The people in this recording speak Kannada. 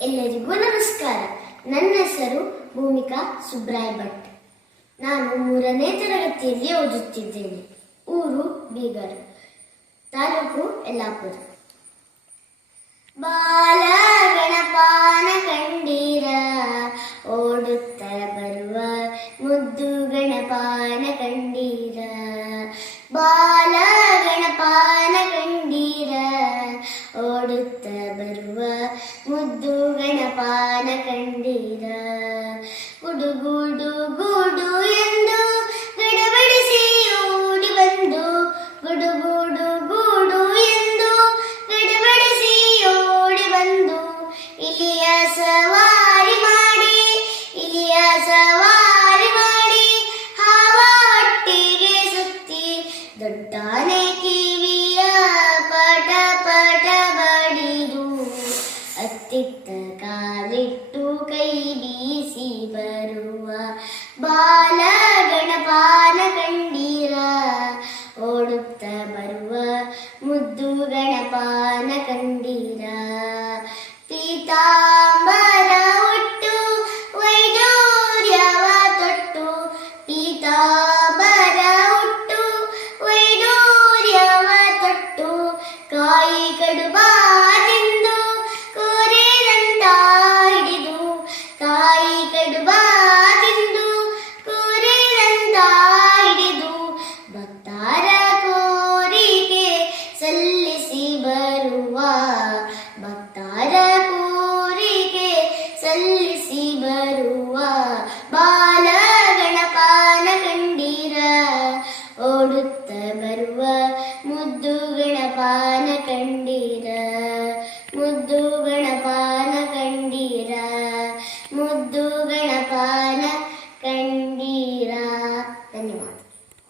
ಎಲ್ಲರಿಗೂ ನಮಸ್ಕಾರ. ನನ್ನ ಹೆಸರು ಭೂಮಿಕಾ ಸುಬ್ರಾಯ್ ಭಟ್. ನಾನು ಮೂರನೇ ತರಗತಿಯಲ್ಲಿ ಓದುತ್ತಿದ್ದೇನೆ. ಊರು ಬೀಗರ್. ತಾಲೂಕು ಯಲ್ಲಾಪುರ. ಬಾಲ ಗಣಪಾನ ಕಂಡೀರ ಓಡುತ್ತ ಬರುವ ಮುದ್ದು ಗಣಪಾನ ಕಂಡೀರ. ಬಾಲ ಓಡುತ್ತ ಬರುವ ಮುದ್ದು ಗಣಪಾನ ಕಂಡೀರ. ಗುಡುಗುಡು ಗುಡು ಎಂದು ಗಡಬಡಿಸಿ ಓಡಿ ಬಂದು ಗುಡುಗುಡು ಗೂಡು ಎಂದು ಗಡಬಡಿಸಿ ಓಡಿ ಬಂದು, ಇಲಿಯ ಸವಾರಿ ಮಾಡಿ, ಇಲಿಯ ಸವಾರಿ ಮಾಡಿ, ಹಾವ ಸುತ್ತಿ ದೊಡ್ಡಾನೆ ಅತ್ತಿತ್ತ ಕಾಲಿಟ್ಟು ಕೈ ಬೀಸಿ ಬರುವ ಬಾಲ ಗಣಪಾನ ಕಂಡೀರ ಓಡುತ್ತ ಬರುವ ಮುದ್ದು ಗಣಪಾನ ಕಂಡೀರ ಪೀತಾಂಬರ ಉಟ್ಟು ವೈಡೂರ್ಯವ ತೊಟ್ಟು ಪೀತಾಂಬರ ಉಟ್ಟು ವೈಡೂರ್ಯವ ತೊಟ್ಟು ಕಾಯಿ ಕಡುಬಾ ಬರುವ ಬಾಲ ಗಣಪಾನ ಕಂಡೀರ ಓಡುತ್ತ ಬರುವ ಮುದ್ದು ಗಣಪಾನ ಕಂಡೀರ